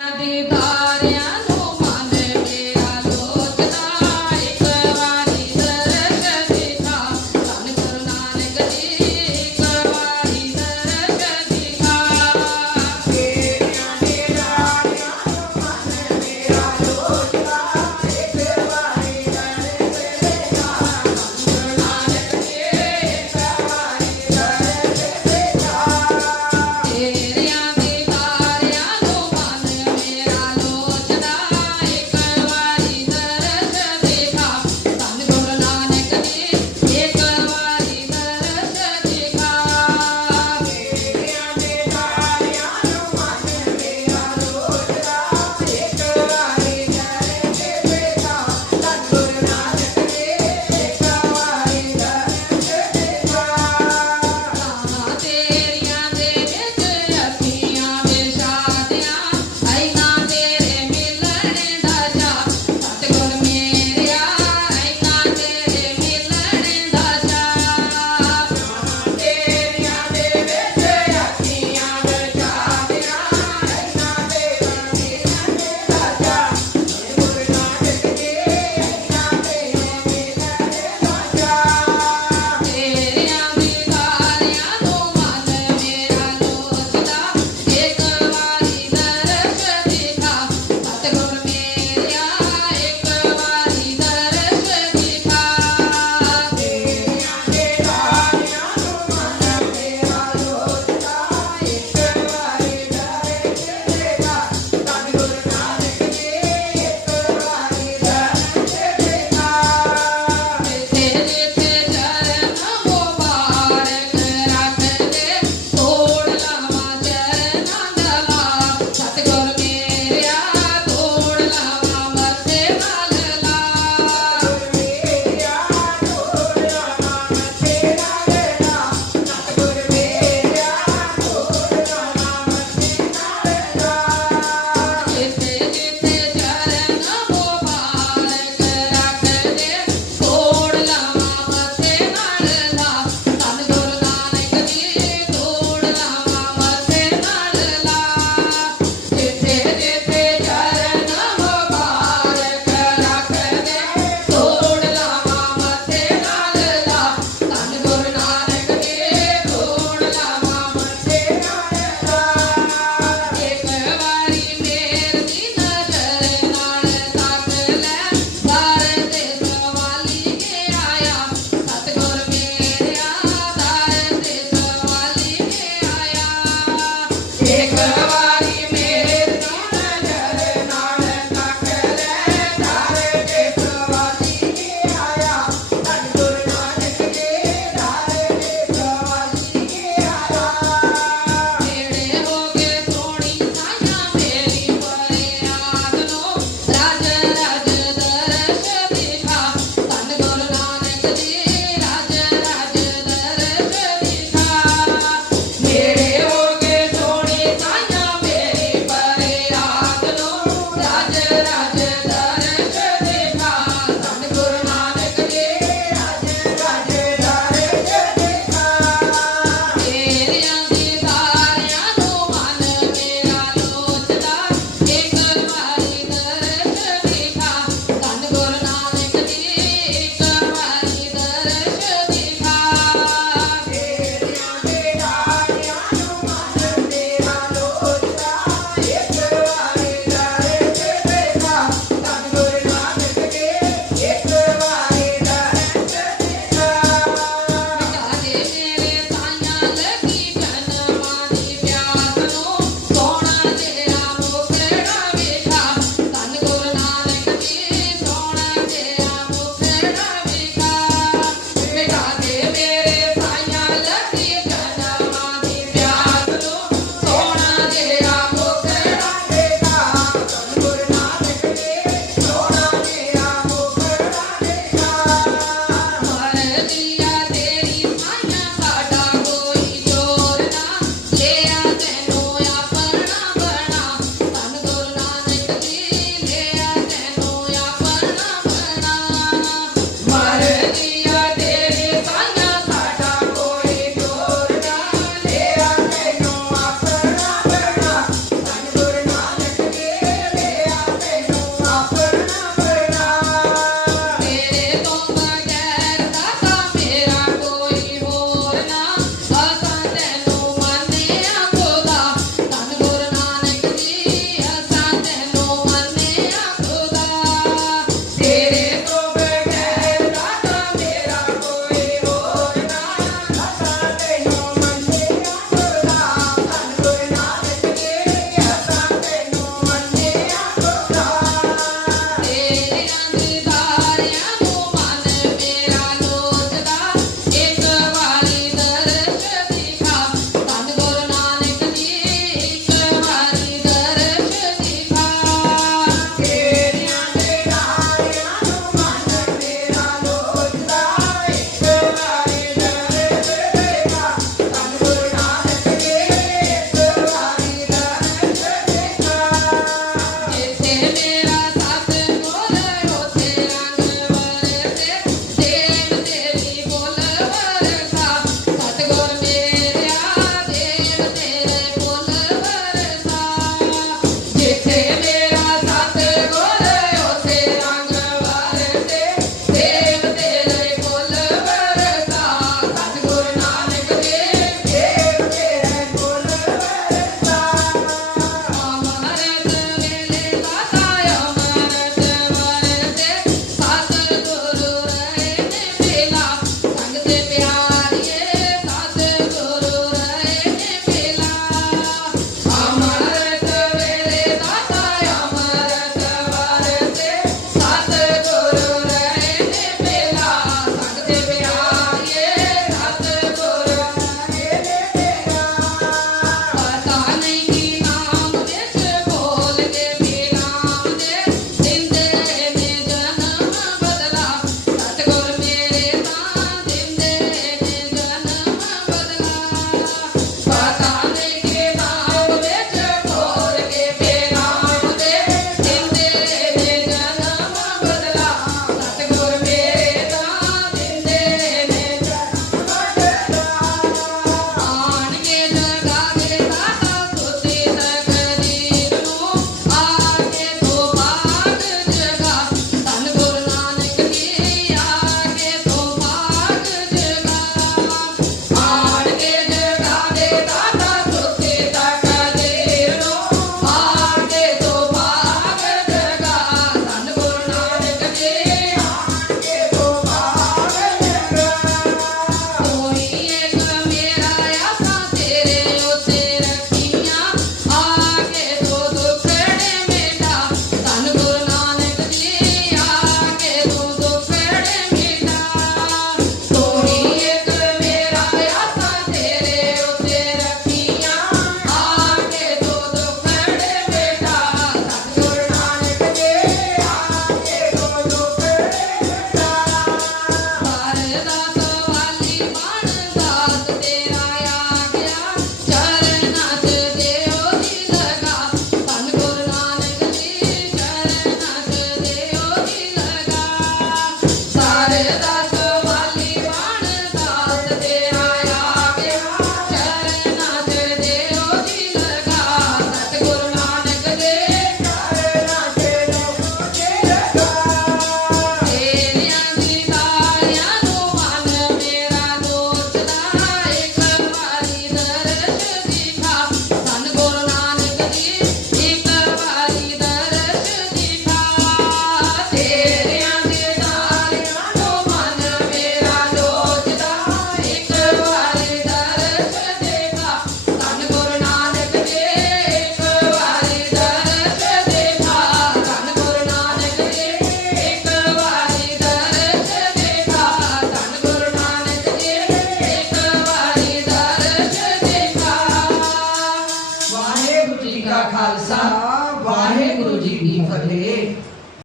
Aditya